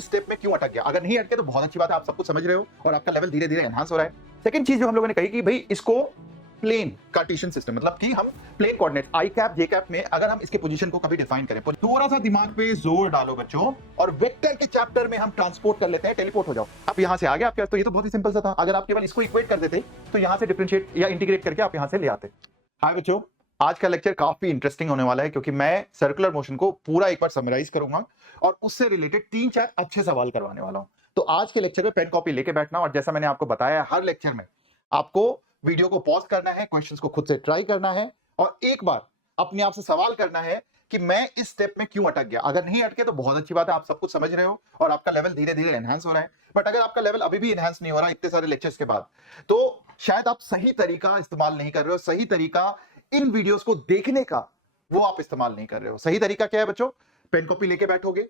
इस स्टेप में क्यों अटक गया। अगर नहीं अटके तो बहुत अच्छी बात है, आप सब कुछ समझ रहे हो और आपका लेवल धीरे धीरे एनहांस हो रहा है। सेकंड चीज जो हम लोगों ने कही कि भाई इसको प्लेन कार्टेशियन सिस्टम, मतलब कि हम plane coordinate i cap j cap में अगर हम इसके पोजीशन को कभी डिफाइन करें, थोड़ा सा दिमाग पे जोर डालो बच्चों, और वेक्टर के चैप्टर में हम ट्रांसपोर्ट कर लेते हैं, टेलीपोर्ट हो जाओ। आप यहां से आ गए आपके, तो ये तो बहुत ही सिंपल सा था। अगर आप केवल इसको इक्वेट कर देते तो यहां से डिफरेंशिएट या इंटीग्रेट करके आप यहां से ले आते। हाय बच्चों, आज का लेक्चर काफी इंटरेस्टिंग होने वाला है, क्योंकि मैं सर्कुलर मोशन को पूरा एक बार समराइज करूंगा और उससे रिलेटेड 3-4 अच्छे सवाल करवाने वाला हूं। तो आज के लेक्चर में पेन कॉपी लेके बैठना, और जैसा मैंने आपको बताया हर लेक्चर में आपको वीडियो को पॉज करना है, क्वेश्चंस को खुद से ट्राई करना है और एक बार अपने आप से सवाल करना है कि मैं इस स्टेप में क्यों अटक गया। अगर नहीं अटके तो बहुत अच्छी बात है, आप सब कुछ समझ रहे हो और आपका लेवल धीरे धीरे एनहांस हो रहा है। बट अगर आपका लेवल अभी भी एनहांस नहीं हो रहा इतने सारे लेक्चर्स के बाद, तो शायद आप सही तरीका इस्तेमाल नहीं कर रहे हो। सही तरीका इन वीडियोस को देखने का वो आप इस्तेमाल नहीं कर रहे हो। सही तरीका क्या है बच्चों? पेन कॉपी लेके बैठोगे,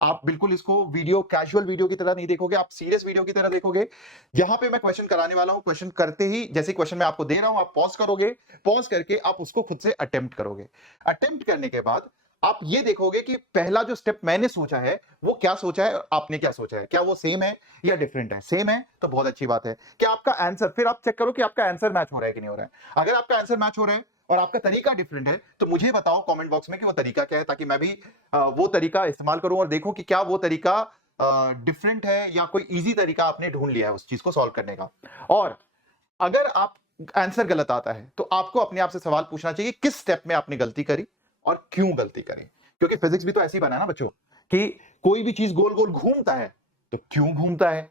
आप बिल्कुल इसको वीडियो कैजुअल वीडियो की तरह नहीं देखोगे, आप सीरियस वीडियो की तरह देखोगे। यहां पे मैं क्वेश्चन कराने वाला हूं, क्वेश्चन करते ही जैसे क्वेश्चन मैं आपको दे रहा हूं आप पॉज करोगे, पॉज करके आप उसको खुद से अटेम्प्ट करोगे। अटेम्प्ट करने के बाद आप ये देखोगे कि पहला जो स्टेप मैंने सोचा है वो क्या सोचा है और आपने क्या सोचा है, क्या वो सेम है या डिफरेंट है। सेम है तो बहुत अच्छी बाबात है। क्या आपका आंसर, फिर आप चेक करो कि आपका आंसर मैच हो रहा है कि नहीं हो रहा है। अगर आपका आंसर मैच हो रहा है और आपका तरीका डिफरेंट है तो मुझे बताओ कमेंट बॉक्स में कि वो तरीका क्या है, ताकि मैं भी वो तरीका इस्तेमाल करूं और देखूं कि क्या वो तरीका डिफरेंट है या कोई इजी तरीका आपने ढूंढ लिया है उस चीज को सॉल्व करने का। और अगर आप आंसर गलत आता है तो आपको अपने आप से सवाल पूछना चाहिए किस स्टेप में आपने गलती करी और क्यों गलती करी। क्योंकि फिजिक्स भी तो ऐसे ही बना है ना बच्चों, कि कोई भी चीज गोल गोल घूमता है तो क्यों घूमता है,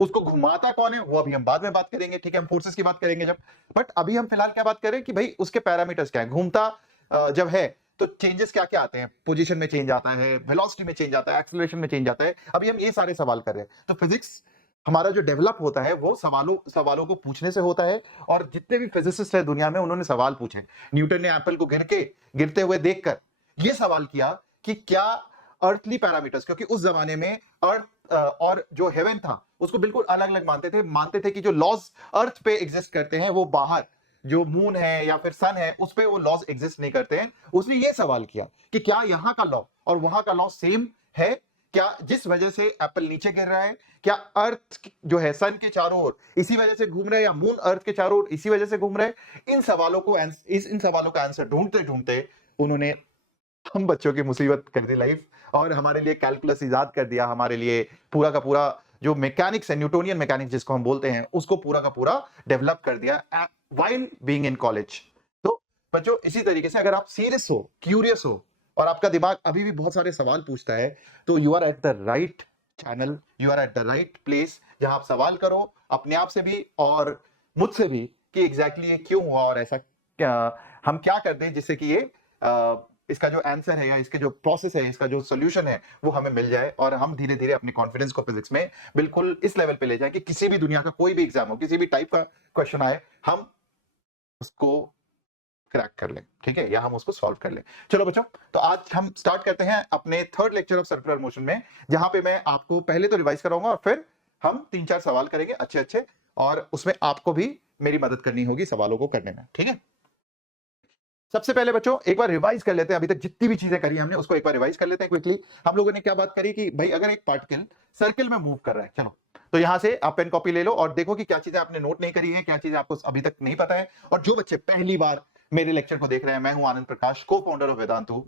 उसको घुमाता कौन है, वो अभी हम बाद में बात करेंगे। ठीक है, हम फोर्सेस की बात करेंगे जब। बट अभी हम फिलहाल क्या बात करें कि भाई उसके पैरामीटर्स क्या है। घूमता जब है तो चेंजेस क्या क्या आते हैं, पोजीशन में चेंज आता है, वेलोसिटी में चेंज आता है, एक्सेलरेशन में चेंज आता है। अभी हम ये सारे सवाल कर रहे हैं। तो फिजिक्स हमारा जो डेवलप होता है वो सवालों को पूछने से होता है। और जितने भी फिजिसिस्ट है दुनिया में उन्होंने सवाल पूछे। न्यूटन ने एप्पल को गिरते हुए देखकर ये सवाल किया कि क्या अर्थली पैरामीटर्स, क्योंकि उस जमाने में अर्थ और जो हेवन था उसको बिल्कुल अलग अलग मानते थे कि जो लॉज अर्थ पे एग्जिस्ट करते हैं वो बाहर जो मून है या फिर सन है उस पे वो लॉज एग्जिस्ट नहीं करते हैं। उसने ये सवाल किया कि क्या यहां का लॉ और वहां का लॉ सेम है, क्या जिस वजह से एप्पल नीचे गिर रहा है, क्या अर्थ जो है सन के चारों ओर इसी वजह से घूम रहा है या मून अर्थ के चारों ओर इसी वजह से घूम रहा है। इन सवालों का आंसर ढूंढते ढूंढते उन्होंने हम बच्चों की मुसीबत कर दी लाइफ, और हमारे लिए कैलकुलस इजाद कर दिया। हमारे लिए पूरा का पूरा जो मैकेनिक्स है, न्यूटोनियन मैकेनिक्स जिसको हम बोलते हैं, उसको पूरा का पूरा डेवलप कर दिया व्हाइल बीइंग इन कॉलेज। तो बच्चों इसी तरीके से अगर आप सीरियस हो, क्यूरियस हो और आपका दिमाग अभी भी बहुत सारे सवाल पूछता है तो you are at the right channel, you are at the right place, जहां आप सवाल करो अपने आप से भी और मुझसे भी कि एग्जैक्टली ये क्यों हुआ और ऐसा क्या हम क्या कर दें जिससे कि ये इसका जो आंसर है या इसके जो प्रोसेस है, इसका जो सोल्यूशन है वो हमें मिल जाए और हम धीरे धीरे अपने कॉन्फिडेंस को फिजिक्स में बिल्कुल इस लेवल पे ले जाए कि किसी भी दुनिया का कोई भी एग्जाम हो, किसी भी टाइप का क्वेश्चन आए, हम उसको क्रैक कर लें। ठीक है, या हम उसको सॉल्व कर लें। चलो बच्चों, तो आज हम स्टार्ट करते हैं अपने third lecture of circular motion में, जहां पे मैं आपको पहले तो रिवाइज कराऊंगा और फिर हम 3-4 सवाल करेंगे अच्छे अच्छे, और उसमें आपको भी मेरी मदद करनी होगी सवालों को करने में। ठीक है, सबसे पहले बच्चों एक बार रिवाइज कर लेते हैं, अभी तक जितनी भी चीजें करी हमने उसको एक बार रिवाइज कर लेते हैं क्विकली। हम लोगों ने क्या बात करी कि भाई अगर एक पार्टिकल सर्किल में मूव कर रहा है, चलो तो यहां से आप पेन कॉपी ले लो और देखो कि क्या चीजें आपने नोट नहीं करी है, क्या चीजें आपको अभी तक नहीं पता है। और जो बच्चे पहली बार मेरे लेक्चर को देख रहे हैं, मैं हूं आनंद प्रकाश, को फाउंडर ऑफ वेदांतु,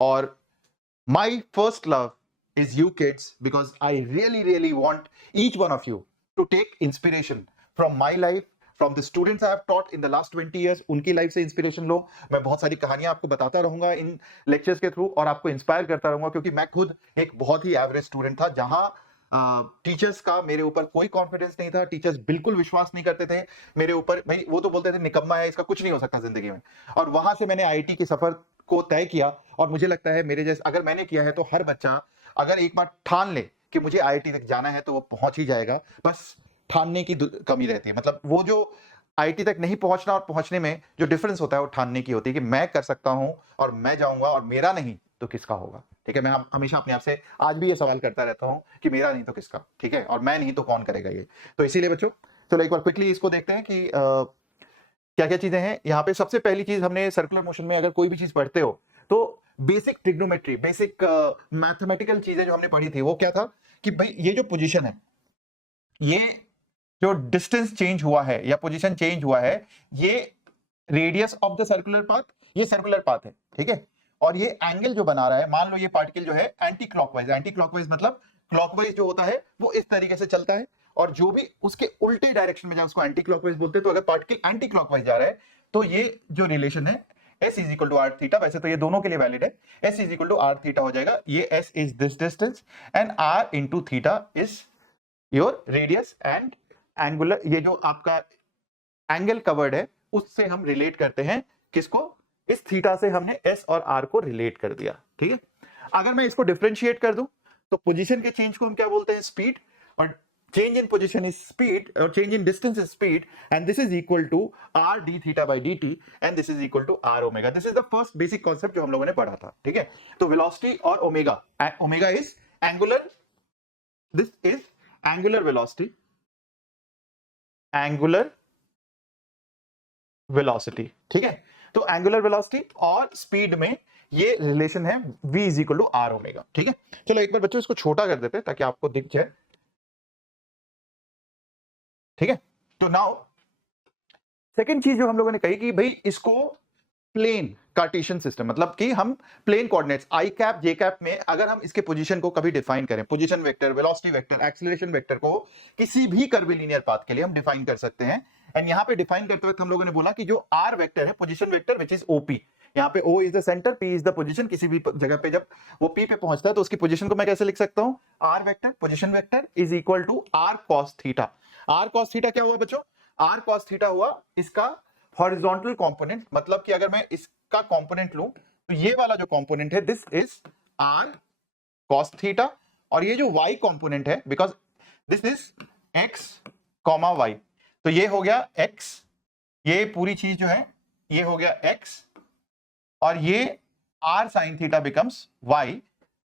और my first love is you kids, because I really want each one of you to take inspiration from my life, from the students I have taught in the last 20 years. उनकी life से inspiration लो। मैं बहुत सारी कहानियां आपको बताता रहूंगा इन lectures के थ्रू और आपको इंस्पायर करता रहूंगा, क्योंकि मैं खुद एक बहुत ही एवरेज स्टूडेंट था, जहां टीचर्स का मेरे ऊपर कोई कॉन्फिडेंस नहीं था। टीचर्स बिल्कुल विश्वास नहीं करते थे मेरे ऊपर। भाई वो तो बोलते थे निकम्मा है, इसका कुछ नहीं हो सकता जिंदगी में। और वहां से मैंने आईआईटी के सफर को तय किया, और मुझे लगता है मेरे जैसे अगर मैंने किया है तो हर बच्चा अगर एक बार ठान ले कि मुझे आईआईटी तक जाना है तो वो पहुंच ही जाएगा। बस ठानने की कमी रहती है, मतलब वो जो आईआईटी तक नहीं पहुंचना और पहुंचने में जो डिफरेंस होता है वो ठानने की होती है कि मैं कर सकता हूं और मैं जाऊंगा, और मेरा नहीं तो किसका होगा। ठीक है, मैं हमेशा अपने आप से आज भी ये सवाल करता रहता हूं कि मेरा नहीं तो किसका। ठीक है, और मैं नहीं तो कौन करेगा ये। तो इसीलिए बच्चों चलो एक बार क्विकली इसको देखते हैं कि क्या क्या चीजें हैं यहाँ पे। सबसे पहली चीज, हमने सर्कुलर मोशन में अगर कोई भी चीज पढ़ते हो तो बेसिक ट्रिग्नोमेट्री, बेसिक मैथमेटिकल चीजें जो हमने पढ़ी थी वो क्या था कि भाई ये जो पोजीशन है, ये जो डिस्टेंस चेंज हुआ है या पोजीशन चेंज हुआ है, ये radius of the circular path, ये सर्कुलर पाथ है, ठीक है। और ये एंगल जो बना रहा है, मान लो ये पार्टिकल जो है एंटी क्लॉकवाइज, एंटी क्लॉकवाइज मतलब क्लॉकवाइज जो होता है वो इस तरीके से चलता है, और जो भी उसके उल्टे डायरेक्शन में जाए उसको एंटी क्लॉकवाइज बोलते हैं। तो अगर पार्टिकल एंटी क्लॉकवाइज जा रहा है तो ये जो रिलेशन है S is equal to r theta, वैसे तो ये दोनों के लिए वैलिड है, S is equal to r theta हो जाएगा। ये S is this distance and R into theta is your radius and angular, ये जो आपका एंगल कवर्ड है उससे हम रिलेट करते हैं किसको, इस थीटा से हमने S और R को रिलेट कर दिया, ठीक है। अगर मैं इसको डिफरेंशिएट कर दूं तो पोजीशन के चेंज को हम क्या बोलते हैं, स्पीड, और change in position is speed और change in distance is speed, and this is equal to r d theta by dt and this is equal to r omega. This is the first basic concept जो हम लोगों ने पढ़ा था, ठीक है। तो वेलोसिटी और omega, omega is angular, this is angular velocity, angular velocity, ठीक है। तो एंगुलर वेलोसिटी और स्पीड में ये रिलेशन है v is equal to r omega, ठीक है। चलो एक बार बच्चों इसको छोटा कर देते हैं ताकि आपको दिख जाए, ठीक है। तो नाउ सेकंड चीज जो हम लोगों ने कही कि भाई इसको प्लेन कार्टेशियन सिस्टम, मतलब कि हम प्लेन कोऑर्डिनेट्स आई कैप जे कैप में अगर हम इसके पोजीशन को कभी डिफाइन करें, position vector, velocity vector, acceleration vector को किसी भी कर्विलिनियर पाथ के लिए हम डिफाइन कर सकते हैं। एंड यहां पे डिफाइन करते वक्त हम लोगों ने बोला कि जो आर वेक्टर है, position vector which is OP, यहाँ पे O is the centre, P is the position, किसी भी जगह पे जब वो P पे पहुंचता है तो उसकी पोजीशन को मैं कैसे लिख सकता हूं, R vector position vector is equal to R cos theta. R cos theta क्या हुआ बच्चों, R cos थीटा हुआ इसका हॉरिजॉन्टल कंपोनेंट, मतलब कि अगर मैं इसका कंपोनेंट लूं तो ये वाला जो कंपोनेंट है this is R cos theta, और ये जो Y कंपोनेंट है because this is X, Y, तो ये हो गया X, ये पूरी चीज जो है ये हो गया X, और ये r sin theta becomes y,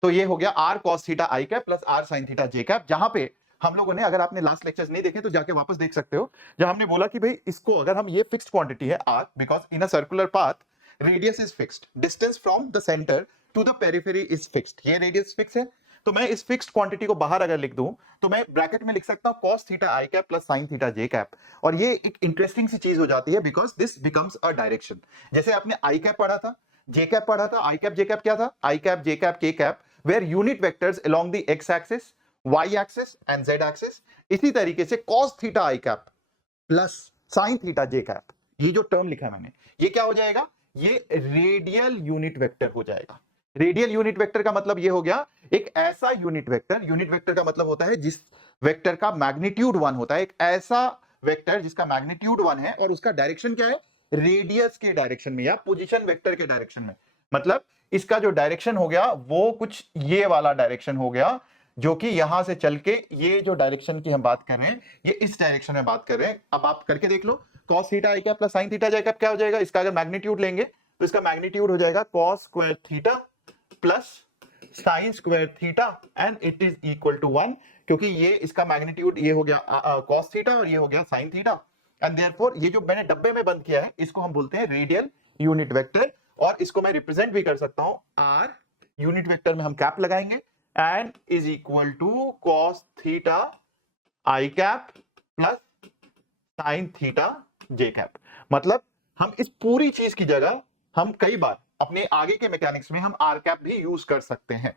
तो ये हो गया r cos theta i cap plus r sin theta j cap. जहां पे हम लोगों ने, अगर आपने लास्ट लेक्चर्स नहीं देखे तो जाके वापस देख सकते हो, जहां हमने बोला कि भाई इसको अगर हम, ये फिक्स्ड क्वांटिटी है r, because in a circular path radius is fixed, distance from the centre to the periphery is fixed, ये रेडियस फिक्स है। तो मैं इस फिक्स्ड क्वांटिटी को बाहर अगर लिख दूं तो मैं ब्रैकेट में लिख सकता हूं cos theta i cap plus sin theta j cap, और ये एक इंटरेस्टिंग सी चीज हो जाती है because this becomes a direction. जैसे आपने i कैप पढ़ा था, j कैप पढ़ा था, i कैप j कैप क्या था, i cap j cap k cap where unit vectors along the x axis, y axis and z axis. इसी तरीके से cos theta i cap plus sin theta j cap, ये जो term लिखा है मैंने, ये क्या हो जाएगा, ये रेडियल यूनिट वेक्टर हो जाएगा। रेडियल यूनिट वेक्टर का मतलब ये हो गया एक ऐसा यूनिट वेक्टर, यूनिट वेक्टर का मतलब होता है जिस वेक्टर का मैग्नीट्यूड 1 होता है, एक ऐसा वेक्टर जिसका मैग्नीट्यूड 1 है और उसका डायरेक्शन क्या है, रेडियस के डायरेक्शन में या पोजीशन वेक्टर के डायरेक्शन में। मतलब इसका जो डायरेक्शन हो गया वो कुछ ये वाला डायरेक्शन हो गया, जो कि यहां से चल के ये जो डायरेक्शन की हम बात कर रहे हैं ये इस डायरेक्शन में बात कर रहे हैं। अब आप करके देख लो, cos theta i cap plus sin theta j cap क्या हो जाएगा, इसका अगर मैग्नीट्यूड लेंगे तो इसका मैग्नीट्यूड हो जाएगा cos square theta plus sine square theta and it is equal to 1, क्योंकि ये इसका मैग्नीट्यूड ये हो गया cos थीटा और ये हो गया sin थीटा, एंड देयरफॉर ये जो मैंने डब्बे में बंद किया है इसको हम बोलते हैं रेडियल यूनिट वेक्टर, और इसको मैं रिप्रेजेंट भी कर सकता हूं r, यूनिट वेक्टर में हम कैप लगाएंगे, and is equal to cos theta i cap plus sin theta j cap. मतलब हम इस पूरी चीज की जगह हम कई बार अपने आगे के मैकेनिक्स में हम आर कैप भी यूज कर सकते हैं,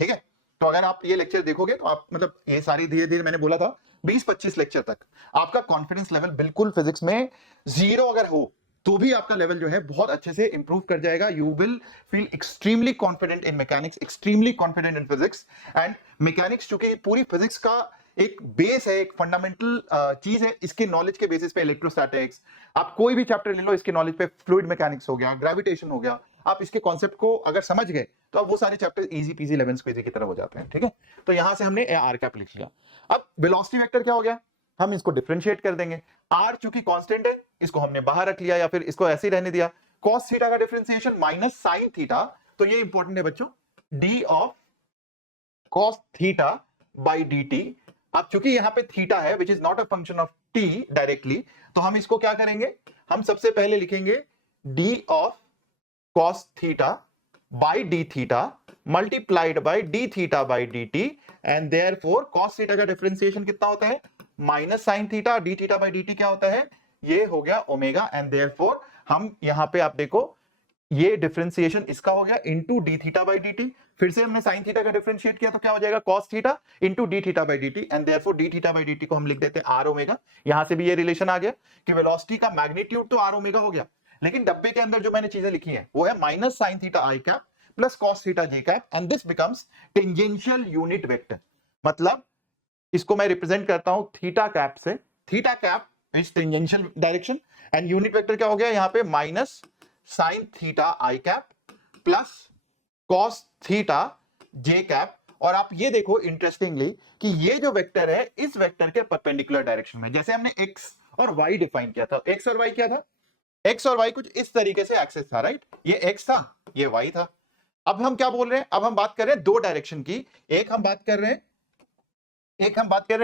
ठीक है। तो अगर आप ये लेक्चर देखोगे तो आप, मतलब ये सारी धीरे धीरे मैंने बोला था 20-25 लेक्चर तक आपका कॉन्फिडेंस लेवल बिल्कुल फिजिक्स में 0 अगर हो तो भी आपका लेवल जो है बहुत अच्छे से इंप्रूव कर जाएगा। You will feel extremely confident in mechanics, extremely confident in physics, and mechanics चूंकि पूरी फिजिक्स का एक बेस है, एक फंडामेंटल चीज है, इसके नॉलेज के बेसिस पे इलेक्ट्रोस्टैटिक्स, आप कोई भी चैप्टर ले लो इसके नॉलेज पे, फ्लूइड मैकेनिक्स हो गया, ग्रेविटेशन हो गया, आप इसके कॉन्सेप्ट को अगर समझ गए तो अब वो सारे चैप्टर इजी पीजी 11 स्क्वेयर की तरह हो जाते हैं, ठीक है। तो यहां से हमने आर कैप लिख लिया। अब वेलोसिटी वेक्टर क्या हो गया, हम इसको डिफरेंशिएट कर देंगे, आर चूंकि कांस्टेंट है इसको हमने बाहर रख लिया या फिर इसको ऐसे ही रहने दिया, cos थीटा का डिफरेंशिएशन माइनस sin थीटा, तो ये इंपॉर्टेंट है बच्चों, d of cos theta by dt। अब चूंकि यहां पे थीटा है which is not a function of t directly, तो हम इसको क्या करेंगे, हम सबसे पहले लिखेंगे d of cos theta by D theta multiplied by D theta by d T, and therefore cos theta का डिफरेंशिएशन कितना होता है, minus sine theta, D theta by d T क्या होता है, ये हो गया ओमेगा, एंड देयरफॉर हम यहां पे आप देखो ये डिफरेंशिएशन इसका हो गया into D theta by d T, फिर से हमने साइन थीटा का डिफरेंशिएट किया तो क्या हो जाएगा cos theta into D theta by d T, and therefore D theta by d T को हम लिख देते हैं आर ओमेगा। यहां से भी ये रिलेशन आ गया कि वेलोसिटी का मैग्नीट्यूड तो आर ओमेगा हो गया, लेकिन डब्बे के अंदर जो मैंने चीजें लिखी है वो है minus sine theta I cap plus cos theta J cap, and this becomes tangential unit vector. मतलब इसको मैं रिप्रेजेंट करता हूं थीटा कैप से, theta cap is tangential direction, and unit vector क्या हो गया यहां पे माइनस साइन थीटा आई कैप प्लस कॉस थीटा जे कैप। और आप ये देखो इंटरेस्टिंगली कि ये जो वेक्टर है इस वेक्टर के परपेंडिकुलर डायरेक्शन में, जैसे हमने एक्स और वाई डिफाइन किया था, एक्स और वाई क्या था, एक्स और वाई कुछ इस तरीके से एक्सेस था, राइट, ये एक्स था ये वाई था। अब हम क्या बोल रहे हैं, अब हम बात कर रहे हैं दो डायरेक्शन की, एक हम बात कर रहे हैं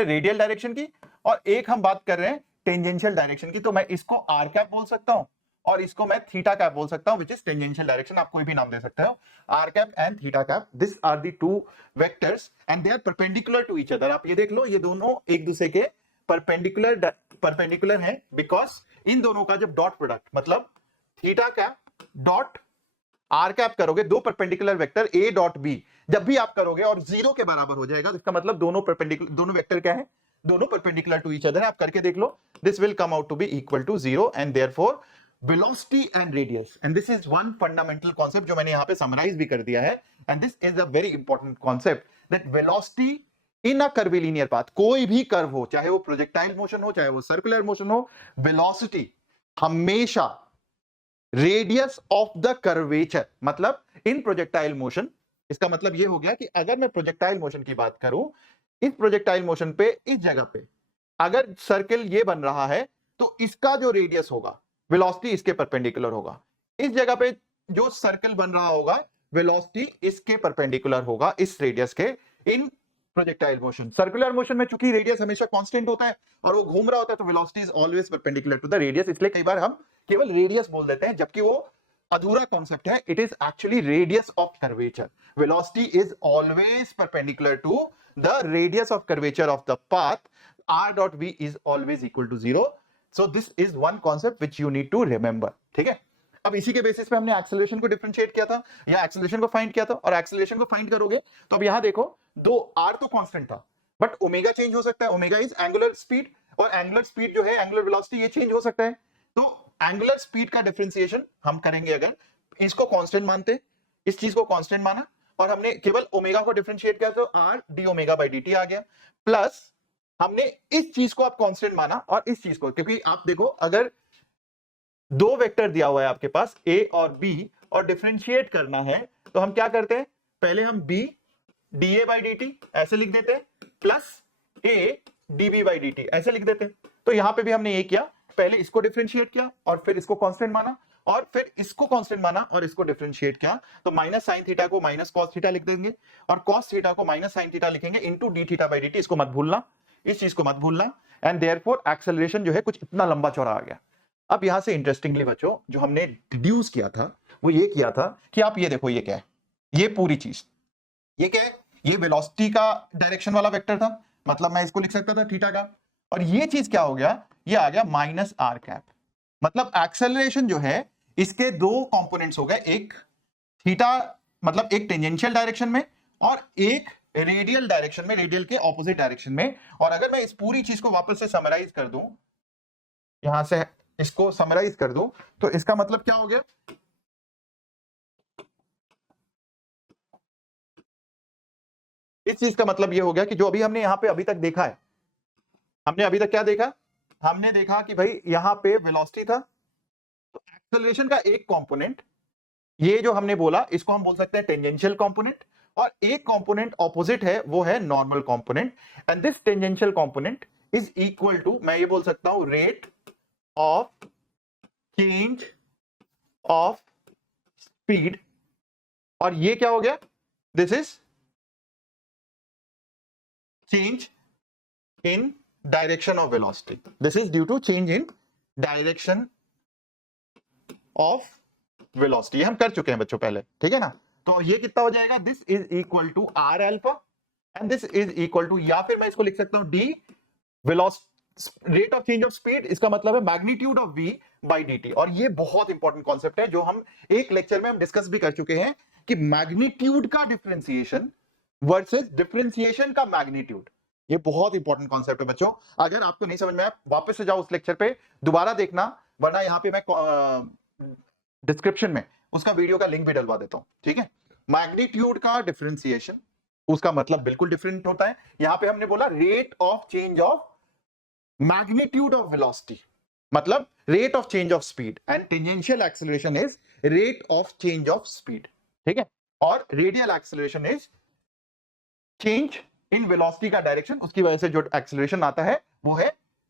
रेडियल डायरेक्शन की, और एक हम बात कर रहे हैं टेंजेंशियल डायरेक्शन की। तो मैं इसको आर कैप बोल सकता हूं और इसको मैं थीटा कैप बोल सकता हूं, विच इज टेंजेंशियल डायरेक्शन, आप कोई भी नाम दे सकते हो, r cap and theta cap. This are the two vectors and they are perpendicular to each other. आप ये देख लो ये दोनों एक दूसरे के परपेंडिकुलर है, बिकॉज इन दोनों का जब डॉट प्रोडक्ट मतलब theta cap dot r cap करोगे, दो perpendicular vector A dot B जब भी आप करोगे और जीरो के बराबर हो जाएगा, तो इसका मतलब दोनों वेक्टर क्या है, दोनों परपेंडिकुलर टू ईच अदर है। आप करके देख लो, this will come out to be equal to zero, and therefore velocity and radius, and this is one fundamental concept जो मैंने यहां पे समराइज भी कर दिया है, and this is a very important concept that velocity in a curvilinear path, कोई भी कर्व हो, चाहे वो प्रोजेक्टाइल मोशन हो चाहे वो सर्कुलर मोशन हो, velocity हमेशा रेडियस ऑफ द कर्वेचर, मतलब इन प्रोजेक्टाइल मोशन, इसका मतलब ये हो गया कि अगर मैं प्रोजेक्टाइल मोशन की बात करूं, इस प्रोजेक्टाइल मोशन पे इस जगह पे अगर सर्कल ये बन रहा है तो इसका जो रेडियस होगा वेलोसिटी इसके परपेंडिकुलर होगा, इस जगह पे जो सर्कल बन रहा होगा वेलोसिटी इसके परपेंडिकुलर होगा इस रेडियस के, इन प्रोजेक्टाइल मोशन। सर्कुलर मोशन में चूंकि रेडियस हमेशा कांस्टेंट होता है और वो घूम रहा होता है तो velocity is always perpendicular to the radius, इसलिए कई बार हम केवल रेडियस बोल देते हैं जबकि वो अधूरा कॉन्सेप्ट है, it is actually radius of curvature. Velocity is always perpendicular to the radius of curvature of the path, r dot v is always equal to 0. So this is one concept which you need to remember. ठीक है, अब इसी के basis पे हमने acceleration को differentiate किया था या एक्सेलरेशन को फाइंड किया था, और एक्सेलरेशन को फाइंड करोगे तो अब यहां देखो दो r तो कांस्टेंट था बट ओमेगा चेंज हो सकता है, ओमेगा इज एंगुलर स्पीड, और एंगुलर स्पीड जो है एंगुलर वेलोसिटी ये चेंज हो सकता है। तो एंगुलर स्पीड का डिफरेंशिएशन हम करेंगे, अगर इसको कांस्टेंट मानते, इस चीज को कांस्टेंट माना और हमने केवल ओमेगा को डिफरेंशिएट किया तो r d omega by dt आ गया, प्लस हमने इस चीज को आप कांस्टेंट माना और इस चीज को, क्योंकि आप देखो अगर दो वेक्टर दिया हुआ है आपके पास a और b और डिफरेंशिएट करना है तो हम क्या करते हैं, पहले हम b dA बाई dt ऐसे लिख देते हैं plus a dB by dt ऐसे लिख देते हैं। तो यहां पे भी हमने ये किया, पहले इसको डिफरेंशिएट किया और फिर इसको कांस्टेंट माना और फिर इसको कांस्टेंट माना और इसको डिफरेंशिएट किया, तो माइनस साइन थीटा को माइनस कॉस थीटा लिख देंगे और कॉस थीटा को माइनस साइन थीटा लिखेंगे into D theta by dt, इसको मत भूलना, इस चीज को मत भूलना, एंड देयरफॉर एक्सेलरेशन जो है कुछ इतना लंबा चौड़ा आ गया। अब यहां से इंटरेस्टिंगली बच्चों जो हमने डिड्यूस किया था वो ये किया था कि आप ये देखो ये क्या है, ये पूरी चीज ये क्या है, ये वेलोसिटी का डायरेक्शन वाला वेक्टर था, मतलब मैं इसको लिख सकता था थीटा का, और ये चीज क्या हो गया, ये आ गया माइनस आर कैप, मतलब एक्सेलरेशन जो है इसके दो कंपोनेंट्स हो गए, एक थीटा मतलब एक टेंजेंशियल डायरेक्शन में और एक रेडियल डायरेक्शन में, रेडियल के ऑपोजिट डायरेक्शन में। और अगर मैं इस पूरी चीज को वापस से समराइज कर दूं, यहां से इसको समराइज कर दूं, तो इसका मतलब क्या हो गया, इस चीज का मतलब ये हो गया कि जो अभी हमने यहां पे अभी तक देखा है, हमने अभी तक क्या देखा, हमने देखा कि भाई यहां पे वेलोसिटी था, तो एक्सेलरेशन का एक कंपोनेंट ये जो हमने बोला इसको हम बोल सकते हैं टेंजेंशियल कंपोनेंट, और एक कंपोनेंट ऑपोजिट है वो है normal component, and this tangential component is equal to, मैं ये बोल सकता हूं rate of change of speed, और ये क्या हो गया, this is change in direction of velocity, this is due to change in direction of velocity, हम कर चुके हैं बच्चों पहले, ठीक है ना। तो ये कितना हो जाएगा, this is equal to r alpha and this is equal to, या फिर मैं इसको लिख सकता हूं d rate of change of speed, इसका मतलब है magnitude of v by dt। और ये बहुत इंपॉर्टेंट कॉन्सेप्ट है जो हम एक लेक्चर में हम डिस्कस भी कर चुके हैं कि मैग्नीट्यूड का डिफरेंशिएशन वर्सेस डिफरेंशिएशन का मैग्नीट्यूड, ये बहुत इंपॉर्टेंट कॉन्सेप्ट है बच्चों। अगर आपको नहीं समझ में आया वापस से जाओ उस लेक्चर पे दोबारा देखना, वरना यहां पे मैं डिस्क्रिप्शन में उसका वीडियो का लिंक भी डलवा देता हूं, ठीक है। मैग्नीट्यूड का डिफरेंशिएशन उसका मतलब बिल्कुल डिफरेंट होता है। यहां पे हमने बोला rate of change of magnitude of velocity, मतलब rate of change of speed, and tangential acceleration is rate of change of speed, ठीक है। और radial acceleration is change in velocity का डायरेक्शन, उसकी वजह से जो एक्सेलरेशन आता है वो है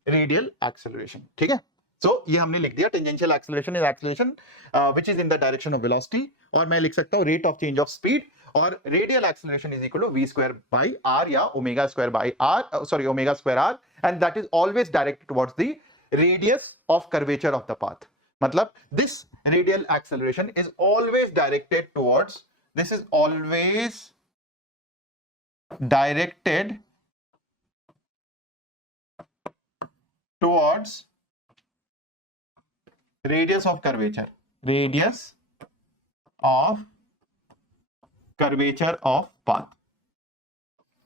रेडियल एक्सेलरेशन, ठीक है। सो ये हमने लिख दिया, tangential acceleration is acceleration which is in the direction of velocity, और मैं लिख सकता हूं rate of change of speed, और radial acceleration is equal to v square by r या omega square by r, sorry omega square r, and that is always directed towards the radius of curvature of the path. मतलब this radial acceleration is always directed towards, this is always directed towards radius of curvature, radius of curvature of path,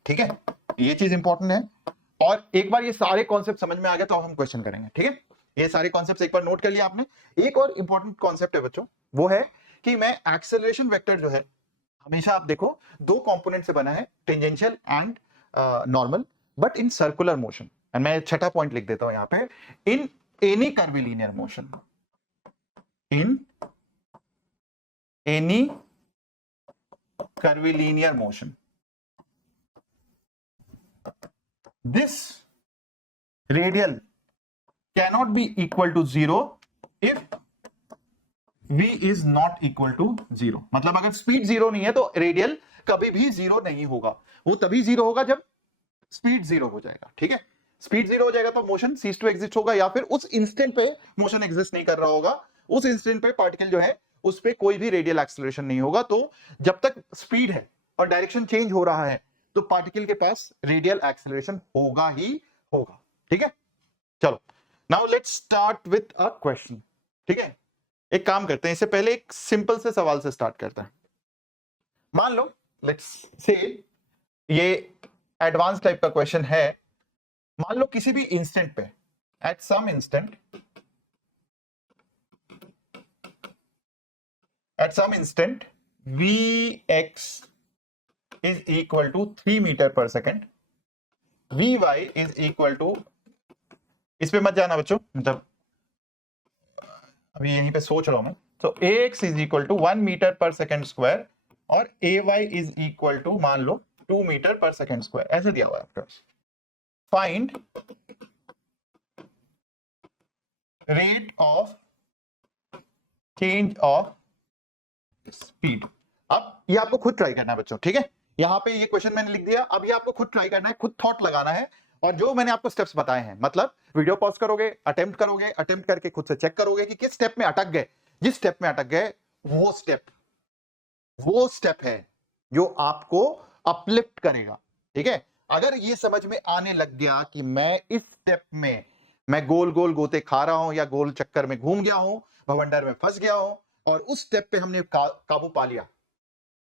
ठीक है। ये चीज important है, और एक बार ये सारे कॉन्सेप्ट समझ में आ गए तो हम क्वेश्चन करेंगे, ठीक है। ये सारे कॉन्सेप्ट एक बार नोट कर लिया आपने। एक और इंपॉर्टेंट कॉन्सेप्ट है बच्चों, वो है कि मैं एक्सेलरेशन वेक्टर जो है हमेशा आप देखो दो कंपोनेंट से बना है, tangential and normal, but in circular motion. And मैं छठा पॉइंट लिख देता हूं यहां पे, in any curvilinear motion, in any curvilinear motion, this radial cannot be equal to 0 if v is not equal to 0। मतलब अगर स्पीड 0 नहीं है तो रेडियल कभी भी 0 नहीं होगा, वो तभी 0 होगा जब स्पीड 0 हो जाएगा, ठीक है। स्पीड 0 हो जाएगा तो मोशन सीज टू एग्जिस्ट होगा, या फिर उस इंस्टेंट पे मोशन एग्जिस्ट नहीं कर रहा होगा, उस इंस्टेंट पे पार्टिकल जो है उस पे कोई भी रेडियल एक्सेलरेशन नहीं होगा। तो जब तक स्पीड है और डायरेक्शन चेंज हो रहा है तो पार्टिकल के पास रेडियल एक्सेलरेशन होगा ही होगा, ठीक है। चलो now let's start with a question, ठीक है। एक काम करते हैं, इससे पहले एक सिंपल से सवाल से स्टार्ट करते हैं। मान लो लेट्स से ये एडवांस टाइप का क्वेश्चन है। मान लो किसी भी इंस्टेंट पे, at some instant vx is equal to 3 metre per second, vy is equal to, इस पे मत जाना बच्चों, मतलब अभी यहीं पे सोच रहा हूं मैं। तो ax is equal to 1 metre per second square और ay इज इक्वल टू मान लो 2 मीटर पर सेकेंड स्क्वायर, ऐसे दिया हुआ है आपके पास। Find rate of change of speed. अब ये आपको खुद ट्राई करना है बच्चों, ठीक है। यहां पे ये क्वेश्चन मैंने लिख दिया, अब ये आपको खुद ट्राई करना है, खुद थॉट लगाना है, और जो मैंने आपको स्टेप्स बताए हैं, मतलब वीडियो पॉज करोगे, अटेम्प्ट करोगे, अटेम्प्ट करके खुद से चेक करोगे कि किस स्टेप में अटक गए। जिस स्टेप में अटक गए वो स्टेप है जो आपको अपलिफ्ट करेगा, ठीक है। अगर ये समझ में आने लग गया कि मैं इस स्टेप में मैं गोल गोल गोते खा रहा हूं या गोल चक्कर में घूम गया हूं, भवंडर में फंस गया हूं, और उस स्टेप पे हमने काबू पा लिया,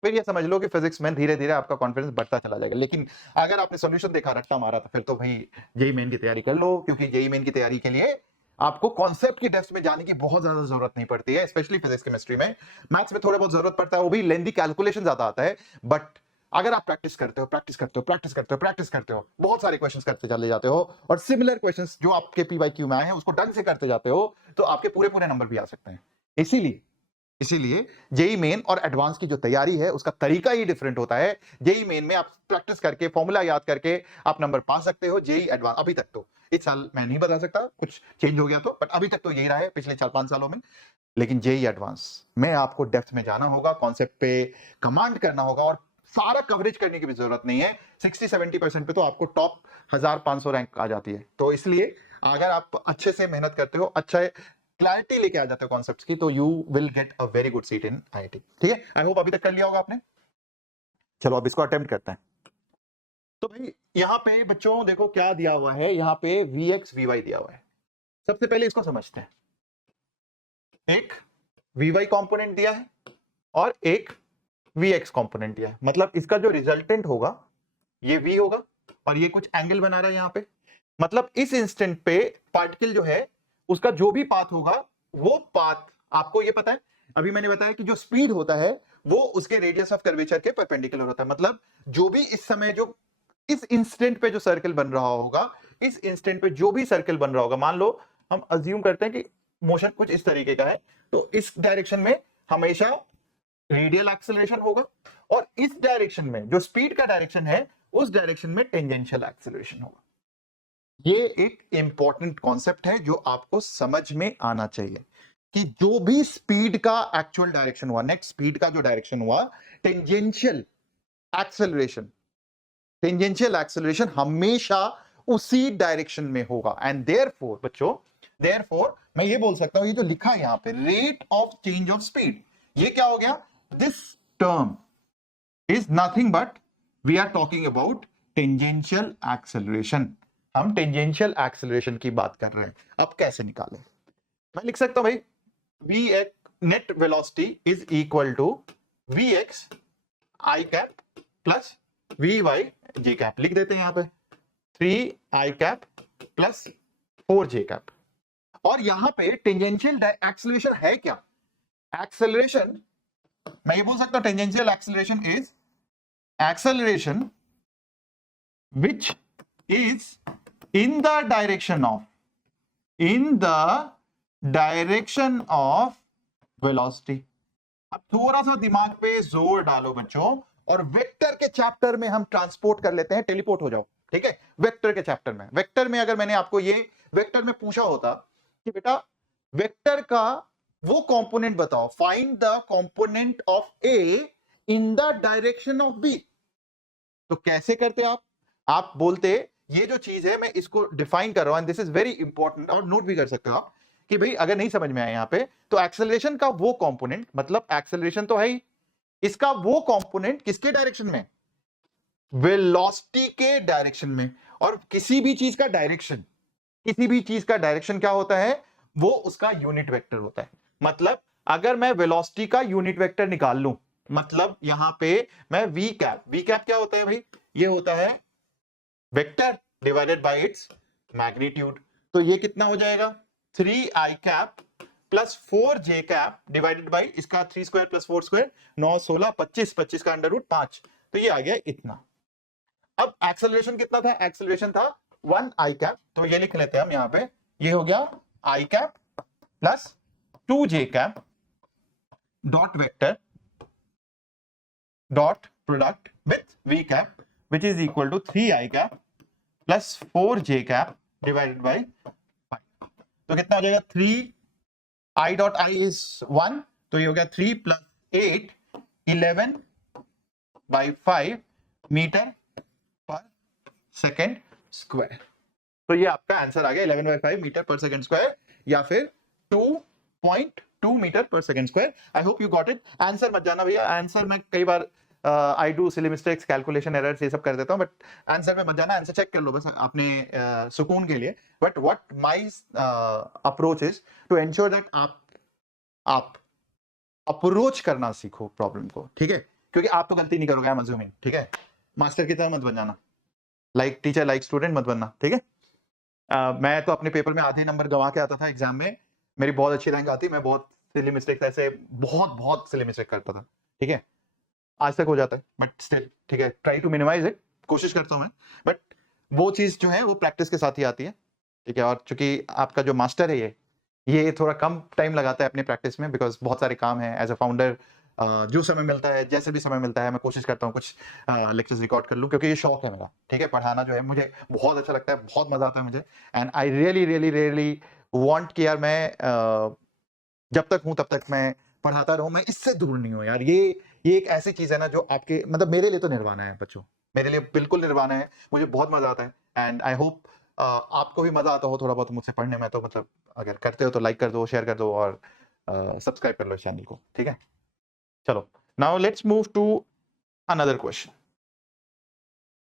फिर ये समझ लो कि फिजिक्स में धीरे धीरे आपका कॉन्फिडेंस बढ़ता चला जाएगा। लेकिन अगर आपने सॉल्यूशन देखा, रट्टा मारा, तो फिर तो भाई जेईई मेन की तैयारी कर लो, क्योंकि जेईई मेन की तैयारी के लिए आपको कॉन्सेप्ट की डेप्थ में जाने की बहुत ज्यादा जरूरत नहीं पड़ती है, स्पेशली फिजिक्स केमिस्ट्री में। मैथ्स में थोड़ा बहुत जरूरत पड़ता है, वो भी लेंथी कैलकुलेशन ज्यादा आता है, बट अगर आप प्रैक्टिस करते हो, बहुत सारे क्वेश्चंस करते चले जाते हो, और सिमिलर क्वेश्चंस जो आपके पीवाईक्यू में आए हैं उसको ढंग से करते जाते हो, तो आपके पूरे नंबर भी आ सकते हैं। इसीलिए जेईई मेन और एडवांस की जो तैयारी है उसका तरीका ही डिफरेंट होता है। जेईई मेन में आप प्रैक्टिस करके, फॉर्मूला याद करके आप नंबर पा सकते हो। जेईई एडवांस अभी तक तो, इस साल मैं नहीं बता सकता, कुछ चेंज हो गया तो, बट अभी तक तो यही रहा है पिछले 4-5 सालों में। लेकिन जेईई एडवांस में आपको डेप्थ में जाना होगा, कॉन्सेप्ट पे कमांड करना होगा, और सारा कवरेज करने की भी जरूरत नहीं है। 60-70% पे तो आपको टॉप 1500 रैंक आ जाती है। तो इसलिए अगर आप अच्छे से मेहनत करते हो, अच्छा क्लैरिटी लेके आ जाते हो कॉन्सेप्ट्स की, तो you will get a very good seat in IIT. ठीक है, आई होप अभी तक कर लिया होगा आपने। चलो अब इसको अटेम्प्ट करते हैं। तो भाई यहां पे बच्चों देखो क्या दिया हुआ है, यहां पे Vx Vy दिया हुआ है। सबसे पहले इसको समझते हैं। एक Vy कंपोनेंट दिया है और एक Vx कंपोनेंट दिया है, मतलब इसका जो रिजल्टेंट होगा ये V होगा और ये कुछ एंगल बना रहा है यहां पे। मतलब इस इंस्टेंट पे पार्टिकल जो है उसका जो भी पाथ होगा वो पाथ आपको ये पता है, अभी मैंने बताया कि जो स्पीड होता है वो उसके रेडियस ऑफ कर्वेचर के परपेंडिकुलर होता है। मतलब जो भी इस समय जो इस इंस्टेंट पे जो सर्कल बन रहा होगा, इस इंस्टेंट पे जो भी सर्कल बन रहा होगा, मान लो हम अज्यूम करते हैं कि मोशन कुछ इस तरीके का है, तो इस डायरेक्शन में हमेशा रेडियल एक्सेलरेशन होगा और इस डायरेक्शन में जो स्पीड का डायरेक्शन है उस डायरेक्शन में टेंजेंशियल एक्सेलरेशन होगा। ये एक इंपॉर्टेंट कॉन्सेप्ट है जो आपको समझ में आना चाहिए कि जो भी स्पीड का एक्चुअल डायरेक्शन हुआ, नेट स्पीड का जो डायरेक्शन हुआ, टेंजेंशियल एक्सेलरेशन हमेशा उसी डायरेक्शन में होगा। एंड देयरफॉर बच्चों, देयरफॉर मैं ये बोल सकता हूं, ये जो लिखा है यहां पे rate of change of speed, ये क्या हो गया? This term is nothing but we are talking about tangential acceleration. हम टेंजेंशियल एक्सेलरेशन की बात कर रहे हैं। अब कैसे निकालें? मैं लिख सकता हूं भाई v net velocity is equal to vx i cap plus vy j cap. लिख देते हैं यहां पे 3 i cap plus 4 j cap. और यहां पे टेंजेंशियल एक्सेलरेशन है क्या? एक्सेलरेशन मैं ये बोल सकता हूं tangential acceleration is acceleration which is in the direction of velocity। अब थोड़ा सा दिमाग पे जोर डालो बच्चों, और वेक्टर के चैप्टर में हम ट्रांसपोर्ट कर लेते हैं, टेलीपोर्ट हो जाओ। ठीक है, वेक्टर के चैप्टर में, वेक्टर में अगर मैंने आपको ये वेक्टर में पूछा होता कि बेटा वेक्टर का वो कंपोनेंट बताओ, find the component of A in the direction of B, तो कैसे करते आप बोलते ये जो चीज है मैं इसको डिफाइन कर रहा हूं, and this is very important, और नोट भी कर सकते हो आप कि भाई अगर नहीं समझ में आया यहां पे, तो एक्सेलरेशन का वो कंपोनेंट, मतलब एक्सेलरेशन तो है ही, इसका वो कंपोनेंट किसके डायरेक्शन में? वेलोसिटी के डायरेक्शन में। और किसी भी चीज का डायरेक्शन, किसी भी चीज का डायरेक्शन क्या होता है? वो उसका यूनिट वेक्टर होता है। मतलब अगर मैं वेलोसिटी का यूनिट वेक्टर निकाल लूं, मतलब यहां पे मैं वी कैप क्या होता है भाई? ये होता है vector divided by its magnitude. तो ये कितना हो जाएगा? 3 i cap plus 4 j cap divided by इसका 3 स्क्वायर प्लस 4 स्क्वायर, 9 16 25, 25 का अंडर रूट 5, तो ये आ गया इतना। अब एक्सेलरेशन कितना था? एक्सेलरेशन था 1 आई कैप, तो ये लिख लेते हैं हम यहां पे, ये हो गया i cap plus 2 j cap dot vector dot product with v cap which is equal to 3 i cap plus 4 j cap divided by 5। तो कितना हो जाएगा? 3 i dot i is 1, तो ये हो गया 3 plus 8 11 by 5 metre per second square. तो ये आपका आंसर आ गया 11 by 5 metre per second square, या फिर 2.2 metre per second square. I hope you got it. Answer मत जाना भैया, आंसर मैं कई बार I do silly mistakes, calculation errors, ये सब कर देता हूं, बट आंसर में मत जाना, आंसर चेक कर लो बस अपने सुकून के लिए। But what my approach is to ensure that आप अप्रोच करना सीखो प्रॉब्लम को। ठीक है, क्योंकि आप तो गलती नहीं करोगे, आई एम अज्यूमिंग। ठीक है, मास्टर की तरह मत बन जाना, लाइक टीचर लाइक स्टूडेंट मत बनना। ठीक है, मैं तो अपने पेपर में आधे नंबर गंवा के आता था एग्जाम में, मेरी बहुत अच्छी रैंक आती, मैं बहुत सिली मिस्टेक्स ऐसे बहुत सिली मिस्टेक करता था। ठीक है, आज तक हो जाता है, बट स्टिल ठीक है, ट्राई टू मिनिमाइज इट, कोशिश करता हूं मैं, बट वो चीज जो है वो प्रैक्टिस के साथ ही आती है। ठीक है, और चूंकि आपका जो मास्टर है ये थोड़ा कम टाइम लगाता है अपनी प्रैक्टिस में, बिकॉज बहुत सारे काम है। एज अ फाउंडर जो समय मिलता है, जैसे भी समय मिलता है, मैं कोशिश करता हूँ कुछ लेक्चर्स रिकॉर्ड कर लूँ, क्योंकि ये शौक है मेरा। ठीक है, पढ़ाना जो है मुझे बहुत अच्छा लगता है, बहुत मजा आता है मुझे, एंड आई रियली वांट कि यार मैं जब तक हूं तब तक मैं पढ़ाता रहूं, मैं इससे दूर नहीं हूं यार। ये एक ऐसी चीज है ना जो आपके, मतलब मेरे लिए तो निर्वाणा है बच्चों, मेरे लिए बिल्कुल निर्वाणा है, मुझे बहुत मजा आता है, एंड आई होप आपको भी मजा आता हो थोड़ा बहुत मुझसे पढ़ने में। तो मतलब अगर करते हो तो लाइक कर दो, शेयर कर दो और सब्सक्राइब कर लो इस चैनल को, ठीक है। चलो, now let's move to another question.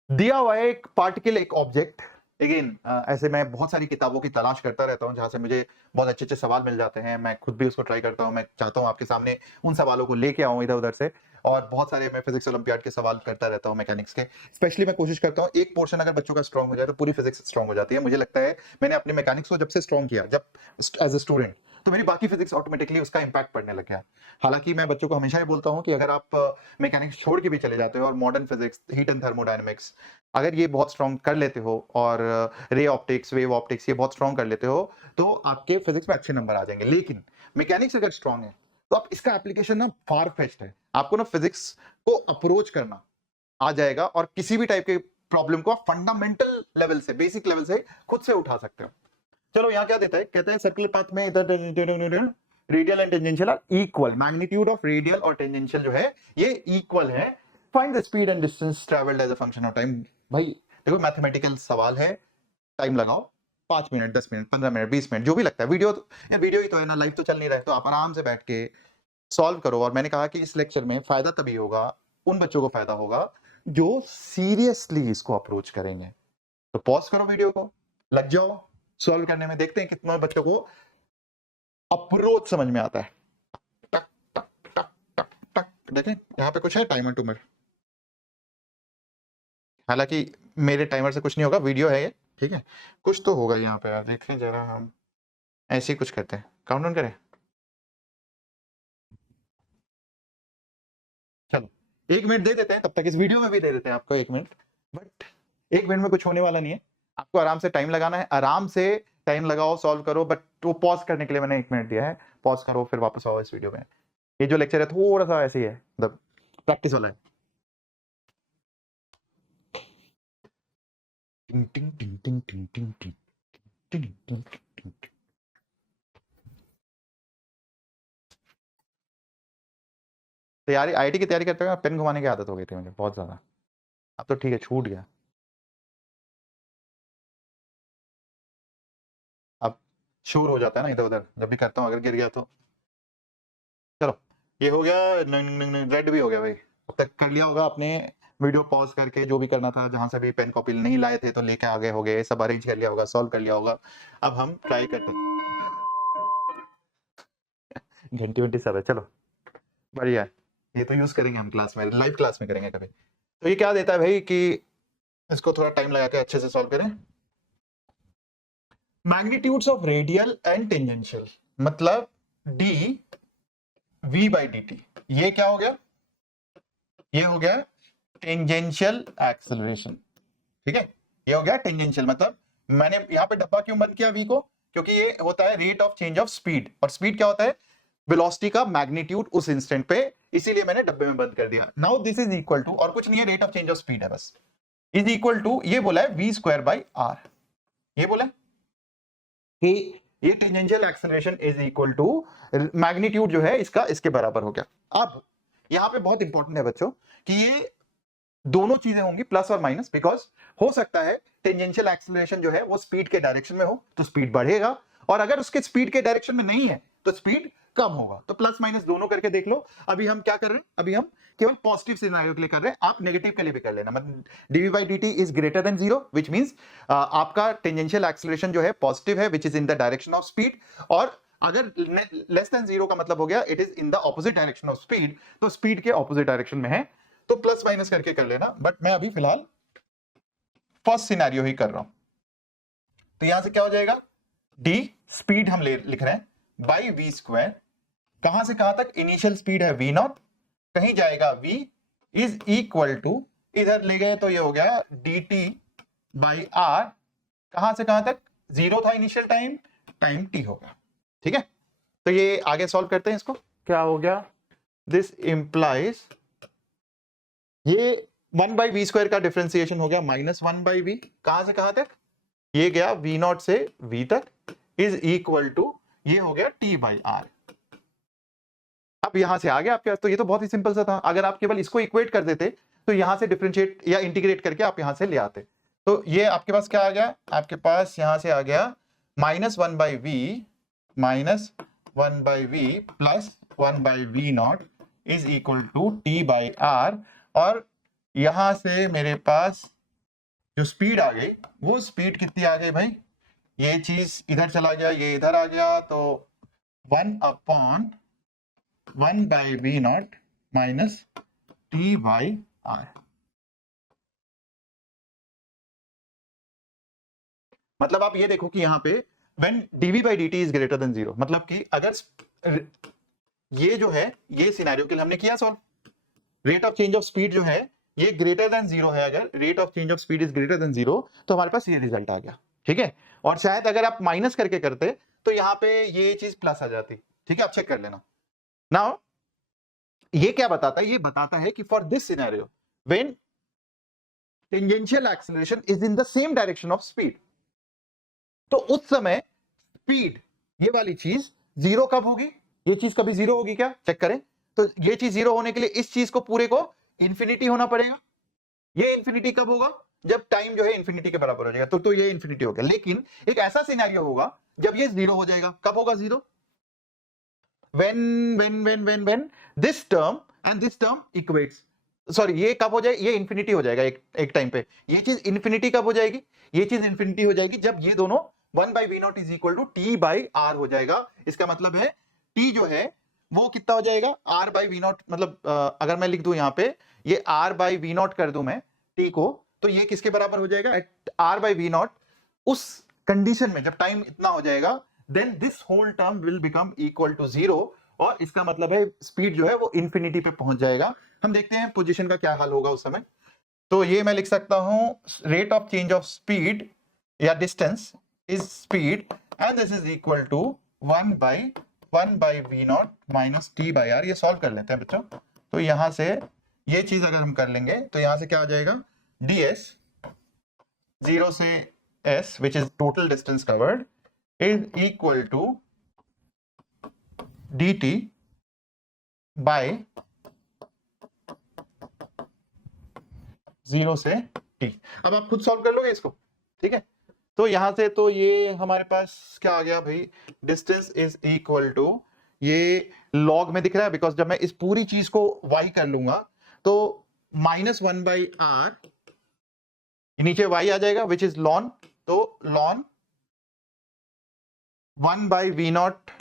दिया हुआ है एक पार्टिकल, एक ऑब्जेक्ट। अगेन ऐसे मैं बहुत सारी किताबों की तलाश करता रहता हूं जहां से मुझे बहुत अच्छे अच्छे सवाल मिल जाते हैं। मैं खुद भी उसको ट्राई करता हूं, मैं चाहता हूं आपके सामने उन सवालों को लेके आऊं इधर उधर से। और बहुत सारे मैं फिजिक्स ओलंपियाड के सवाल करता रहता हूं, मैकेनिक्स के स्पेशली। मैं कोशिश करता हूं एक पोर्शन अगर बच्चों का स्ट्रांग हो जाए तो पूरी फिजिक्स स्ट्रांग हो जाती है। मुझे लगता है मैंने अपने मैकेनिक्स को जब से स्ट्रांग किया, जब एज ए स्टूडेंट, तो मेरी बाकी फिजिक्स ऑटोमेटिकली उसका इंपैक्ट पड़ने लग गया। हालांकि मैं बच्चों को हमेशा ही बोलता हूं कि अगर आप मैकेनिक्स छोड़ के भी चले जाते हो और modern physics, heat and thermodynamics अगर ये बहुत स्ट्रॉन्ग कर लेते हो, और रे ऑप्टिक्स, वेव ऑप्टिक्स ये बहुत स्ट्रॉन्ग कर लेते हो, तो आपके फिजिक्स में अच्छे नंबर आ जाएंगे। लेकिन मैकेनिक्स अगर स्ट्रॉन्ग है तो आप इसका एप्लीकेशन ना फार फेच्ड है। आपको ना फिजिक्स को अप्रोच करना आ जाएगा और किसी भी टाइप के प्रॉब्लम को आप फंडामेंटल लेवल से, बेसिक लेवल से खुद से उठा सकते हो। चलो यहाँ क्या देता है, कहता है सर्कुलर पाथ में इधर radial and tangential are equal, magnitude of radial और टेंजेंशियल जो है ये इक्वल है। Find the speed and distance travelled as a function of time. भाई देखो, मैथमेटिकल सवाल है, टाइम लगाओ 5 मिनट, 10 मिनट, 15 मिनट, 20 मिनट, जो भी लगता है। वीडियो तो, या वीडियो ही तो है ना, लाइव तो चल नहीं रहा है, तो आप आराम से बैठ के सॉल्व करो। और मैंने कहा कि इस लेक्चर में फायदा तभी होगा, उन बच्चों को फायदा होगा जो सीरियसली इसको अप्रोच करेंगे। तो पॉज करो वीडियो को, लग जाओ सॉल्व करने में, देखते हैं कितना बच्चों को अप्रोच समझ में आता है। टक टक टक टक टक। देखें यहाँ पे कुछ है टाइमर टूमर, हालांकि मेरे टाइमर से कुछ नहीं होगा, वीडियो है ये, ठीक है। कुछ तो होगा यहाँ पे यार, देखें जरा, हम ऐसे ही कुछ करते हैं, काउंट डाउन करें। चलो 1 मिनट दे देते हैं, तब तक इस वीडियो में भी दे देते हैं आपको 1 मिनट। बट 1 मिनट में कुछ होने वाला नहीं है, आपको आराम से टाइम लगाना है, आराम से टाइम लगाओ, सॉल्व करो। बट वो पॉज करने के लिए मैंने 1 मिनट दिया है, पॉज करो फिर वापस आओ इस वीडियो में। ये जो लेक्चर है थोड़ा सा ऐसे ही है, मतलब प्रैक्टिस वाला है। टिंग टिंग टिंग टिंग टिंग टिंग टिंग टिंग टिंग टिंग। तैयारी, आईआईटी की तैयारी करते हुए पेन घुमाने की आदत हो गई थी मुझे बहुत ज्यादा। अब तो ठीक है, छूट गया। अब शोर हो जाता है ना इधर उधर जब भी करता हूँ, अगर गिर गया तो। चलो ये हो गया, रेड भी हो गया भाई। अब तक कर लिया होगा आपने, वीडियो पॉज करके जो भी करना था, जहां से भी पेन कॉपी नहीं लाए थे तो लेके आगे हो गए, सब अरेंज कर लिया होगा, सॉल्व कर लिया होगा। अब हम ट्राई करते हैं। घंटी वंटी सब है, चलो बढ़िया है। ये तो यूज करेंगे हम क्लास में, लाइव क्लास में करेंगे कभी। तो ये क्या देता है भाई कि इसको थोड़ा टाइम लगा के अच्छे से सॉल्व करें। Magnitudes of radial and tangential, मतलब d v by d t. ये क्या हो गया, ये हो गया टेंजेंशियल एक्सेलरेशन, ठीक है। ये हो गया टेंजेंशियल, मतलब मैंने यहां पे डब्बा क्यों बंद किया वी को, क्योंकि ये होता है rate of change of speed, और स्पीड क्या होता है, वेलोसिटी का मैग्नीट्यूड उस इंस्टेंट पे, इसीलिए मैंने डब्बे में बंद कर दिया। Now this is equal to, और कुछ नहीं है, rate of change of speed है बस, इज इक्वल टू, ये बोला है वी स्क्वायर बाई आर। ये बोला है कि ये tangential acceleration is equal to magnitude जो है इसका, इसके बराबर हो गया। अब यहां पे बहुत इंपॉर्टेंट है बच्चों कि ये दोनों चीजें होंगी प्लस और माइनस, बिकॉज हो सकता है टेंजेंशियल एक्सेलरेशन जो है वो स्पीड के डायरेक्शन में हो तो स्पीड बढ़ेगा, और अगर उसके स्पीड के डायरेक्शन में नहीं है तो स्पीड कम होगा। तो प्लस माइनस दोनों करके देख लो। अभी हम क्या कर रहे हैं, अभी हम केवल पॉजिटिव सिनेरियो के लिए कर रहे हैं, आप नेगेटिव के लिए भी कर लेना। मतलब dv by dt is greater than 0, which means आपका टेंजेंशियल एक्सेलरेशन जो है पॉजिटिव है, which is in the direction of speed, और अगर लेस देन 0 का मतलब हो गया it is in the opposite direction of speed, तो स्पीड के ऑपोजिट डायरेक्शन में है, तो प्लस माइनस करके कर लेना। बट मैं अभी फिलहाल फर्स्ट सिनेरियो ही कर रहा हूं। तो यहां से क्या हो जाएगा, डी स्पीड हम लिख रहे हैं बाई वी स्क्वायर, कहां से कहां तक, इनिशियल स्पीड है v नॉट, कहीं जाएगा v, इज इक्वल टू, इधर ले गए तो ये हो गया dt बाई r, कहां से कहां तक, 0 था इनिशियल टाइम, टाइम t होगा, ठीक है। तो ये आगे सॉल्व करते हैं इसको, क्या हो गया, दिस इंप्लाइज, ये 1 बाई वी स्क्वायर का डिफरेंशिएशन हो गया -1 बाई वी, कहां से कहां तक, ये गया v नॉट से v तक, इज इक्वल टू, ये हो गया t बाई r। अब यहां से आ गया आपके पास, तो ये तो बहुत ही सिंपल सा था। अगर आप केवल इसको इक्वेट कर देते तो यहां से डिफरेंशिएट या इंटीग्रेट करके आप यहां से ले आते, तो ये आपके पास क्या आ गया, आपके पास यहां से आ गया -1 बाई वी माइनस 1/v प्लस 1/v not is equal to t/r। और यहां से मेरे पास जो स्पीड आ गई वो स्पीड कितनी आ गई भाई, ये चीज इधर चला गया, ये इधर आ गया, तो 1/v नॉट माइनस t/r। मतलब आप ये देखो कि यहां पे when dv/dt is greater than 0, मतलब कि अगर ये जो है ये सिनेरियो के लिए हमने किया solve, rate of change of speed जो है ये ग्रेटर देन 0 है, अगर rate of change of speed is greater than 0 तो हमारे पास ये रिजल्ट आ गया। ठीक है, और शायद अगर आप माइनस करके करते तो यहां पे ये चीज प्लस आ जाती। ठीक है, आप चेक कर लेना। नाउ ये क्या बताता है, ये बताता है कि for this scenario when tangential acceleration is in the same direction of speed, तो उस समय स्पीड ये वाली चीज जीरो कब होगी, ये चीज कभी जीरो होगी क्या, चेक करें। तो ये चीज जीरो होने के लिए इस चीज को पूरे को इंफिनिटी होना पड़ेगा। ये इंफिनिटी कब होगा, जब टाइम जो है इंफिनिटी के बराबर हो जाएगा, तो ये इंफिनिटी हो गया। लेकिन एक ऐसा सिनेरियो होगा जब ये जीरो हो जाएगा, कब होगा zero, when this term and this term equates, sorry ये कब हो जाएगा, ये इंफिनिटी हो जाएगा एक टाइम पे। ये चीज इंफिनिटी कब हो जाएगी, ये चीज इंफिनिटी हो जाएगी जब ये दोनों 1/v not is equal to t/r हो जाएगा। इसका मतलब है t जो है वो कितना हो जाएगा, r/v नॉट, मतलब अगर मैं लिख दूं यहां पे ये r/v नॉट कर दूं मैं t को, तो ये किसके बराबर हो जाएगा, एट r/v नॉट। उस कंडीशन में जब टाइम इतना हो जाएगा then this whole term will become equal to 0, और इसका मतलब है स्पीड जो है वो इंफिनिटी पे पहुंच जाएगा। हम देखते हैं पोजीशन का क्या हाल होगा उस समय। तो ये मैं लिख सकता हूं rate of change of speed या distance is speed and this is equal to 1/v not minus t/r। ये सॉल्व कर लेते हैं बच्चों। तो यहां से ये चीज अगर हम कर लेंगे तो यहां से क्या आ जाएगा, ds 0 से s which is total distance covered is equal to dt by 0 से t। अब आप खुद सॉल्व कर लोगे इसको। ठीक है, तो यहां से तो ये हमारे पास क्या आ गया भाई, डिस्टेंस इज इक्वल टू, ये लॉग में दिख रहा है बिकॉज जब मैं इस पूरी चीज को y कर लूंगा तो -1/r, नीचे y आ जाएगा विच इज ln, तो ln 1/v not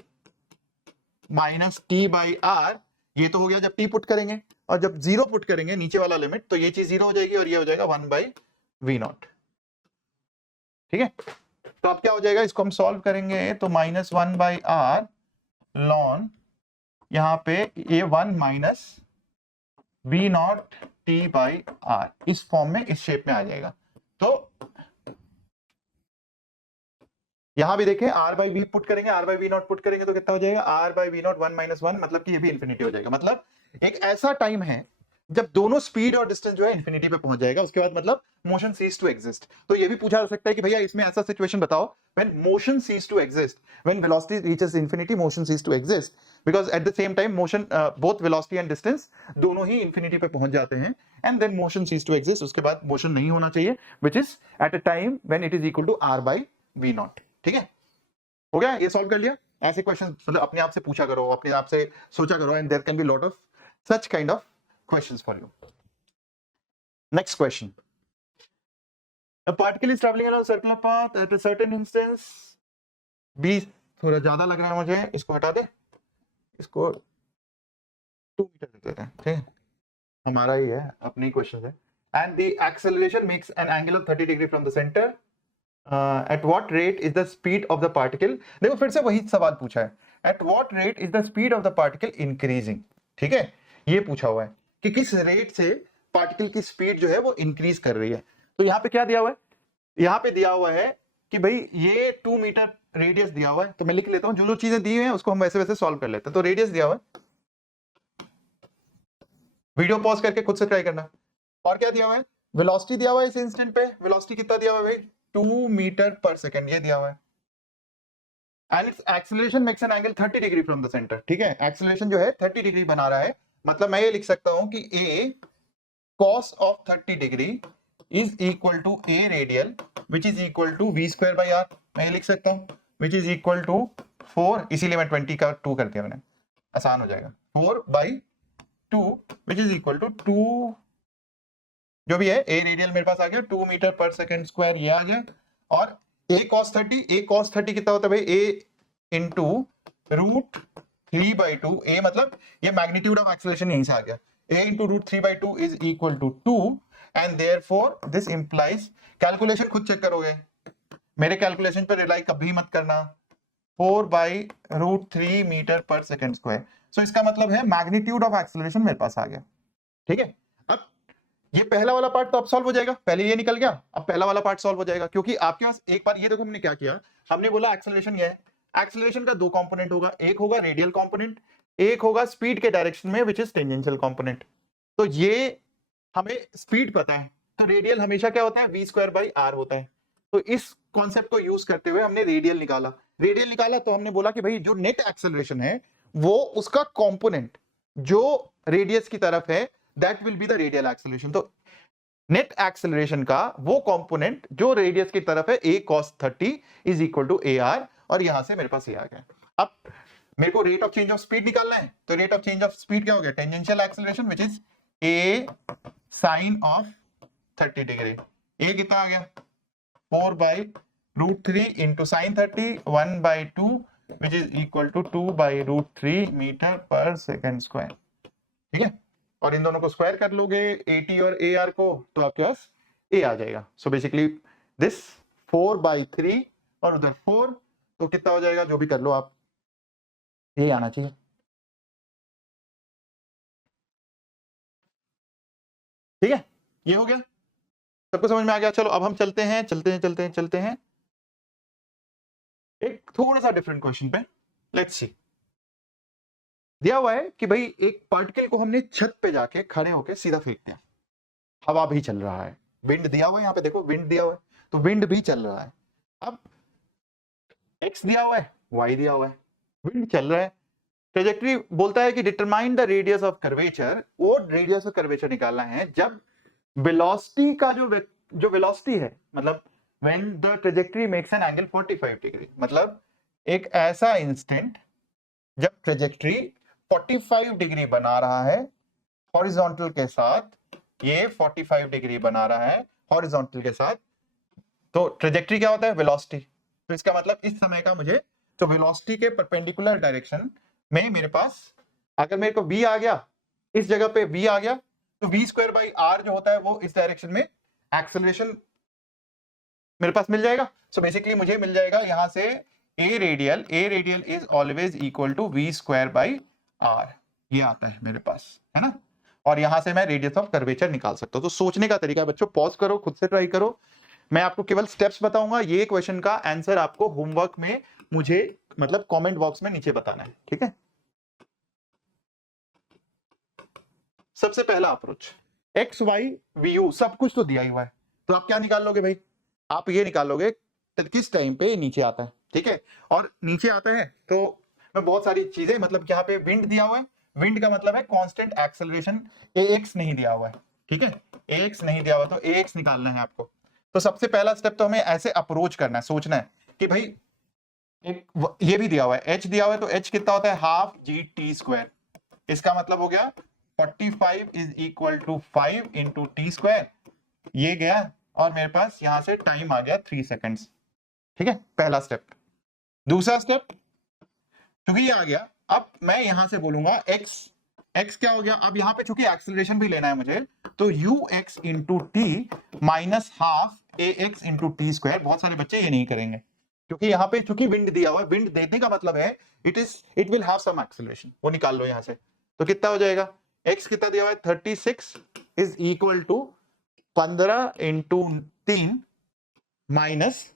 minus t/r। ये तो हो गया जब t पुट करेंगे, और जब 0 पुट करेंगे नीचे वाला लिमिट तो ये चीज 0 हो जाएगी और ये हो जाएगा 1/v नॉट। ठीक है, तो अब क्या हो जाएगा, इसको हम सॉल्व करेंगे तो -1/r ln यहां पे ये 1 माइनस v नॉट t/r इस फॉर्म में, इस शेप में आ जाएगा। तो यहां भी देखें r/v पुट करेंगे, r/v नॉट पुट करेंगे तो कितना हो जाएगा, r/v नॉट 1 - 1, मतलब कि ये भी इंफिनिटी हो जाएगा। मतलब एक ऐसा टाइम है जब दोनों स्पीड और डिस्टेंस जो है इंफिनिटी पे पहुंच जाएगा, उसके बाद मतलब मोशन सीज टू एग्जिस्ट। तो ये भी पूछा जा सकता है कि भैया इसमें ऐसा सिचुएशन बताओ when motion cease to exist, when velocity reaches infinity motion cease to exist, because at the same time motion both velocity and distance दोनों ही इंफिनिटी पे पहुंच जाते हैं and then motion cease to exist. उसके बाद मोशन नहीं होना चाहिए which is at a time when it is equal to r/v not. ठीक है, हो गया, ये सॉल्व कर लिया। ऐसे क्वेश्चन मतलब अपने आप से पूछा करो, अपने आप से सोचा करो, and there can be lot of such kind of questions for you. Next question. A particle is traveling along a circular path at a certain distance. 20 थोड़ा ज्यादा लग रहा है मुझे, इसको हटा दे, इसको 2 मीटर देते हैं। ठीक है, हमारा ही है, अपनी क्वेश्चन है। And the acceleration makes an angle of 30 degree from the center. At what rate is the speed of the particle? देखो फिर से वही सवाल पूछा है, at what rate is the speed of the particle increasing? ठीक है, ये पूछा हुआ है कि किस रेट से पार्टिकल की स्पीड जो है वो इंक्रीज कर रही है। तो यहाँ पे क्या दिया हुआ है, यहाँ पे दिया हुआ है कि भाई ये 2 मीटर रेडियस दिया हुआ है। तो मैं लिख लेता हूँ, जो जो चीजें दी हुई हैं उसको हम वैसे वैसे सॉल्व कर लेते हैं। तो रेडियस दिया हुआ है, वीडियो पॉज करके खुद से ट्राई करना। और क्या दिया हुआ है, वेलोसिटी दिया हुआ है इस इंस्टेंट पे, वेलोसिटी कितना दिया हुआ है भाई, 2 मीटर पर सेकेंड, ये दिया हुआ है। And it's acceleration makes an angle 30 degree from the centre. ठीक है, एक्सेलरेशन जो है 30 डिग्री बना रहा है, मतलब मैं ये लिख सकता हूं कि a cos of 30 degree is equal to a radial which is equal to v square by r। मैं ये लिख सकता हूं which is equal to 4, इसीलिए मैं 20 का 2 कर दिया मैंने, आसान हो जाएगा, 4/2 विच इज इक्वल टू 2, जो भी है ए रेडियल मेरे पास आ गया 2 मीटर पर सेकेंड स्क्वायर, ये आ गया। और a cos 30 कितना होता है भाई, a इंटू √3/2, a मतलब ये मैग्नीट्यूड ऑफ एक्सेलरेशन यहीं से आ गया, a into √3/2 is equal to 2 and therefore this implies, calculation खुद चेक करोगे, मेरे कैलकुलेशन पर रिलाई कभी मत करना, 4/√3 मीटर पर सेकेंड स्क्वायर। सो इसका मतलब है मैग्नीट्यूड ऑफ एक्सेलरेशन मेरे पास आ गया, ठीक है। अब ये पहला वाला पार्ट तो अब सॉल्व हो जाएगा, पहले ये निकल गया, अब पहला वाला पार्ट सॉल्व हो जाएगा, क्योंकि आपके पास एक बार ये देखो हमने क्या किया, हमने बोला एक्सेलरेशन ये है, एक्सेलरेशन का दो कंपोनेंट होगा, एक होगा रेडियल कंपोनेंट, एक होगा स्पीड के डायरेक्शन में विच इज टेंजेंशियल कंपोनेंट। तो ये हमें स्पीड पता है, तो रेडियल हमेशा क्या होता है, v²/r होता है। तो इस कॉन्सेप्ट को यूज करते हुए हमने रेडियल निकाला, तो हमने बोला कि भाई जो नेट एक्सेलरेशन है वो उसका कंपोनेंट जो रेडियस की तरफ है that will be the radial acceleration. तो नेट एक्सेलरेशन का वो कंपोनेंट जो रेडियस की तरफ है a cos 30 is equal to AR, और यहां से मेरे पास ये आ गया। अब मेरे को rate of change of speed निकालना है, तो rate of change of speed क्या हो गया, tangential acceleration which is a sin of 30 degree, a कितना आ गया 4/√3 into sine 30 1/2 which is equal to 2/√3 metre per second square, ठीक है। और इन दोनों को स्क्वायर कर लोगे AT और AR को, तो आपके पास A आ जाएगा। सो बेसिकली दिस 4/3 और उधर 4, तो कितना हो जाएगा, जो भी कर लो आप, ये आना चाहिए। ठीक है, ये हो गया, सबको समझ में आ गया। चलो अब हम चलते हैं एक थोड़ा सा डिफरेंट क्वेश्चन पे, लेट्स सी। दिया हुआ है कि भाई एक पार्टिकल को हमने छत पे जाके खड़े होके सीधा फेंक दिया, हवा भी चल रहा है, विंड दिया हुआ है, यहाँ पे देखो विंड दिया हुआ है, तो विंड भी चल रहा है। अब x दिया हुआ है, y दिया हुआ है, विंड चल रहा है, ट्रेजेक्टरी बोलता है कि determine the radius of curvature, वो रेडियस ऑफ कर्वेचर निकालना है जब वेलोसिटी का जो वेलोसिटी है, मतलब when the trajectory makes an angle 45 degree, मतलब एक ऐसा इंस्टेंट जब ट्रेजेक्टरी 45 डिग्री बना रहा है हॉरिजॉन्टल के साथ, ये 45 डिग्री बना रहा है हॉरिजॉन्टल के साथ, तो ट्रेजेक्टरी क्या होता है, वेलोसिटी। तो इसका मतलब इस समय का मुझे, तो वेलोसिटी के परपेंडिकुलर डायरेक्शन में मेरे पास अगर मेरे को v आ गया, इस जगह पे v आ गया, तो v²/r जो होता है वो इस डायरेक्शन में एक्सेलरेशन मेरे पास मिल जाएगा। सो बेसिकली मुझे मिल जाएगा यहां से a radial is always equal to v²/r, ये आता है मेरे पास, है ना। और यहां से मैं रेडियस ऑफ कर्वेचर निकाल सकता हूं। तो सोचने का तरीका है बच्चों, पॉज करो, खुद से ट्राई करो, मैं आपको केवल स्टेप्स बताऊंगा, ये क्वेश्चन का आंसर आपको होमवर्क में मुझे मतलब कमेंट बॉक्स में नीचे बताना है, ठीक है। सबसे पहला approach, x y v u सब कुछ तो दिया ही हुआ है, तो आप क्या निकाल लोगे भाई, आप ये निकाल लोगे किस टाइम पे नीचे आता है, ठीक है। और नीचे आता है तो मैं बहुत सारी चीजें, मतलब यहाँ पे विंड दिया हुआ है, विंड का मतलब है कांस्टेंट एक्सेलरेशन, ax नहीं दिया हुआ है, ठीक है, ax नहीं दिया हुआ, तो ax निकालना है आपको। तो सबसे पहला स्टेप तो हमें ऐसे अप्रोच करना है, सोचना है कि भाई एक ये भी दिया हुआ है, h दिया हुआ है, तो h कितना होता है, हाफ g_t², इसका मतलब हो गया 45 is equal to 5 into t², ये गया, और मेरे पास यहां से टाइम आ गया 3 सेकेंड्स, ठीक है, पहला स्टेप। दूसरा स्टेप, क्योंकि ये आ गया, अब मैं यहां से बोलूंगा x क्या हो गया, अब यहां पे चूंकि एक्सेलरेशन भी लेना है मुझे, तो ux into T minus half ax into t²। बहुत सारे बच्चे ये नहीं करेंगे, क्योंकि यहां पे चूंकि विंड दिया हुआ है, विंड देने का मतलब है it will have some acceleration, वो निकाल लो यहां से। तो कितना हो जाएगा, x कितना दिया हुआ है 36 is equal to 15 into 3 minus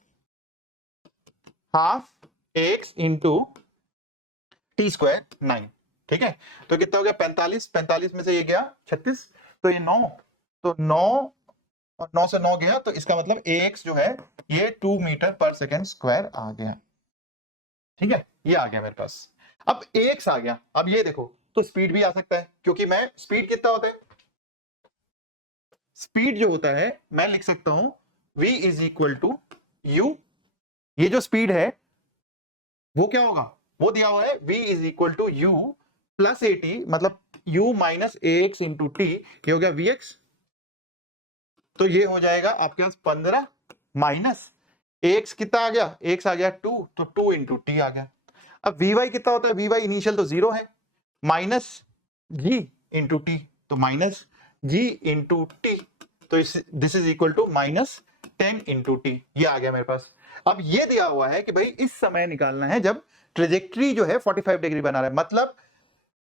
half x into t² 9, ठीक है। तो कितना हो गया 45 में से ये गया 36, तो ये 9, तो 9 और 9 से 9 गया, तो इसका मतलब ax जो है ये 2 मीटर पर सेकेंड स्क्वायर आ गया, ठीक है, ये आ गया मेरे पास। अब ax आ गया, अब ये देखो, तो स्पीड भी आ सकता है, क्योंकि मैं स्पीड कितना होता है, स्पीड जो होता है मैं लिख सकता हूं v is equal to u, ये जो स्पीड है वो क्या होगा, वो दिया हुआ है v is equal to u plus at, मतलब u minus ax into t, ये हो गया vx। तो ये हो जाएगा आपके पास 15 माइनस ax कितना आ गया, x आ गया 2, तो 2 इंटू टी आ गया। अब vy कितना होता है, vy इनिशियल तो 0 है, माइनस g इंटू टी, तो माइनस g इंटू टी, तो this is equal to minus 10 into t, ये आ गया मेरे पास। अब ये दिया हुआ है कि भाई इस समय निकालना है जब ट्रेजेक्ट्री जो है 45 डिग्री बना रहा है, मतलब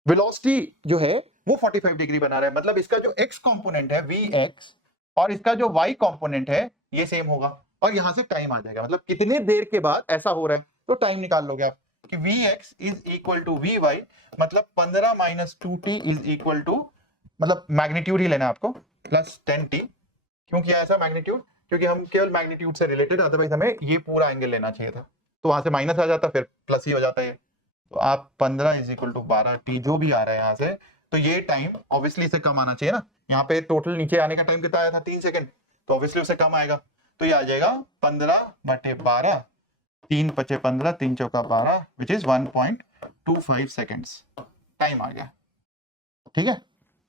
वेलोसिटी जो है वो 45 डिग्री बना रहा है, मतलब इसका जो x कंपोनेंट है vx और इसका जो y कंपोनेंट है ये सेम होगा, और यहां से टाइम आ जाएगा, मतलब कितने देर के बाद ऐसा हो रहा है तो टाइम निकाल लोगे आप कि vx is equal to vy, मतलब 15 minus 2t is equal to, मतलब मैग्नीट्यूड ही लेना है आपको, प्लस 10t। क्यों किया ऐसा मैग्नीट्यूड, क्योंकि हम केवल मैग्नीट्यूड से रिलेटेड, अदरवाइज हमें ये पूरा एंगल लेना चाहिए था, तो वहां से माइनस आ जाता, फिर प्लस ही हो जाता है। तो आप 15 इज इक्वल टू 12t जो भी आ रहा है यहाँ से, तो ये टाइम ऑब्वियसली इससे कम आना चाहिए ना, यहाँ पे टोटल नीचे आने का टाइम कितना आया था 3 सेकंड, तो ऑब्वियसली उससे कम आएगा, तो ये आ जाएगा 15/12, 3 × 15, 3 × 12, विच इज 1.25 सेकेंड्स टाइम आ गया। ठीक है,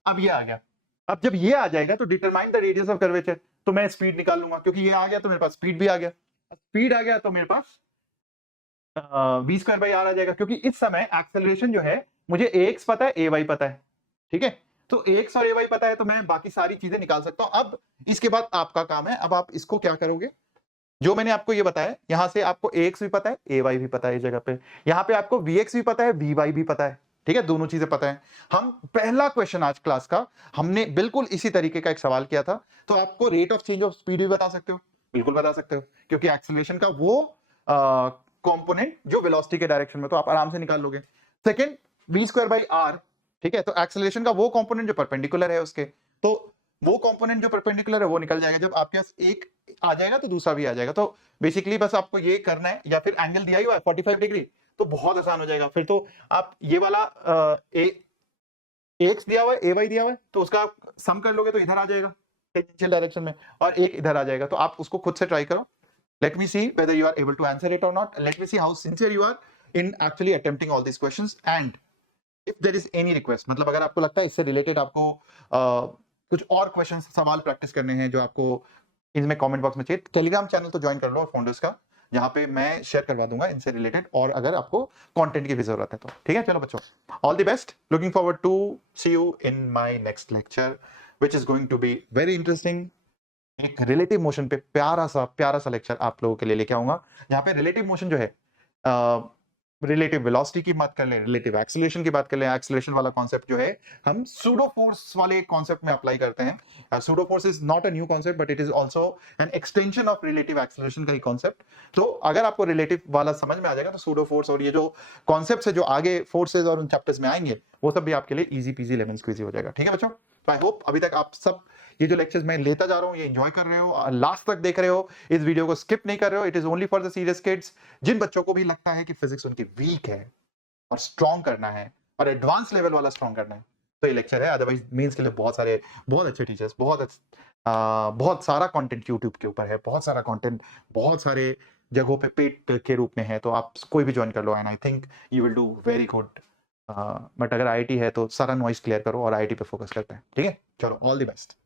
अब ये आ गया। अब जब ये आ जाएगा तो determine the radius of curvature, तो मैं स्पीड निकाल लूंगा, क्योंकि ये आ गया तो मेरे पास स्पीड भी आ गया, स्पीड आ गया तो मेरे पास v² r आ जाएगा, क्योंकि इस समय एक्सेलरेशन जो है मुझे ax पता है, ay पता है, ठीक है, तो ax और ay पता है तो मैं बाकी सारी चीजें निकाल सकता हूं। अब इसके बाद आपका काम है, अब आप इसको क्या करोगे, जो मैंने आपको ये बताया, यहां से आपको ax भी पता है, ay भी पता है, इस जगह पे यहां पे आपको vx भी पता है, vy भी पता है, ठीक है, दोनों चीजें पता है। हम पहला क्वेश्चन आज क्लास का हमने बिल्कुल इसी तरीके का एक सवाल किया था, तो आपको rate of change of speed भी बता सकते हो, बिल्कुल बता सकते हो, क्योंकि एक्सेलरेशन का वो कंपोनेंट जो वेलोसिटी के डायरेक्शन में, तो आप आराम से निकाल लोगे। सेकंड v²r, ठीक है, तो एक्सेलरेशन का वो कंपोनेंट जो परपेंडिकुलर है उसके, तो वो कंपोनेंट जो परपेंडिकुलर है वो निकल जाएगा, जब आपके पास एक आ जाएगा तो दूसरा भी आ जाएगा। तो बेसिकली बस आपको ये करना है, या फिर एंगल दिया ही हुआ है 45 डिग्री, तो बहुत आसान हो जाएगा। फिर तो आप ये वाला एक्स दिया हुआ है, ay दिया हुआ है, तो उसका सम कर लोगे तो इधर आ जाएगा टेंजेंशियल डायरेक्शन में, और एक इधर आ जाएगा, तो आप उसको खुद से ट्राई करो। Let me see whether you are able to answer it or not. Let me see how sincere you are in actually attempting all these questions, and if there is any request, मतलब अगर आपको लगता है इससे related आपको कुछ और question सवाल प्रैक्टिस करने हैं जो आपको इसमें कमेंट बॉक्स में चाहिए, टेलीग्राम चैनल तो ज्वाइन कर लो फाउंडर्स का, जहां पे मैं शेयर करवा दूंगा इनसे रिलेटेड, और अगर आपको कंटेंट की भी जरूरत है तो ठीक है। चलो बच्चों, all the best, looking forward to see you in my next lecture which is going to be very interesting. एक रिलेटिव मोशन पे प्यारा सा लेक्चर आप लोगों के लिए लेके आऊंगा, जहां पे रिलेटिव मोशन जो है, रिलेटिव वेलोसिटी की बात कर लें, रिलेटिव एक्सेलरेशन की बात कर लें, एक्सेलरेशन वाला कॉन्सेप्ट जो है हम सूडो फोर्स वाले कॉन्सेप्ट में अप्लाई करते हैं। Pseudo force is not a new concept, but it is also an extension of relative acceleration का ही कॉन्सेप्ट। तो अगर आपको रिलेटिव वाला समझ में आ जाएगा तो सूडो फोर्स और ये जो कॉन्सेप्ट है जो आगे फोर्सेज और उन चैप्टर्स में आएंगे, वो सब भी आपके लिए इजी पीजी लेमन स्क्वीजी हो जाएगा। ठीक है बच्चों, आई होप अभी तक आप सब ये जो लेक्चर्स मैं लेता जा रहा हूं ये एंजॉय कर रहे हो, लास्ट तक देख रहे हो, इस वीडियो को स्किप नहीं कर रहे हो। It is only for the serious kids, जिन बच्चों को भी लगता है कि फिजिक्स उनकी वीक है और स्ट्रॉन्ग करना है और एडवांस लेवल वाला स्ट्रॉन्ग करना है, तो ये लेक्चर है। अदरवाइज मेंस के लिए बहुत अच्छे टीचर्स, बहुत सारा कंटेंट यूट्यूब के ऊपर है, बहुत सारा कंटेंट बहुत सारे जगहों पे पेड के रूप में है, तो आप कोई भी ज्वाइन कर लो and I think you will do very good. But अगर आईआईटी है तो सारा नॉइज क्लियर करो और आईआईटी पे फोकस करते हैं। ठीक है, चलो ऑल द बेस्ट।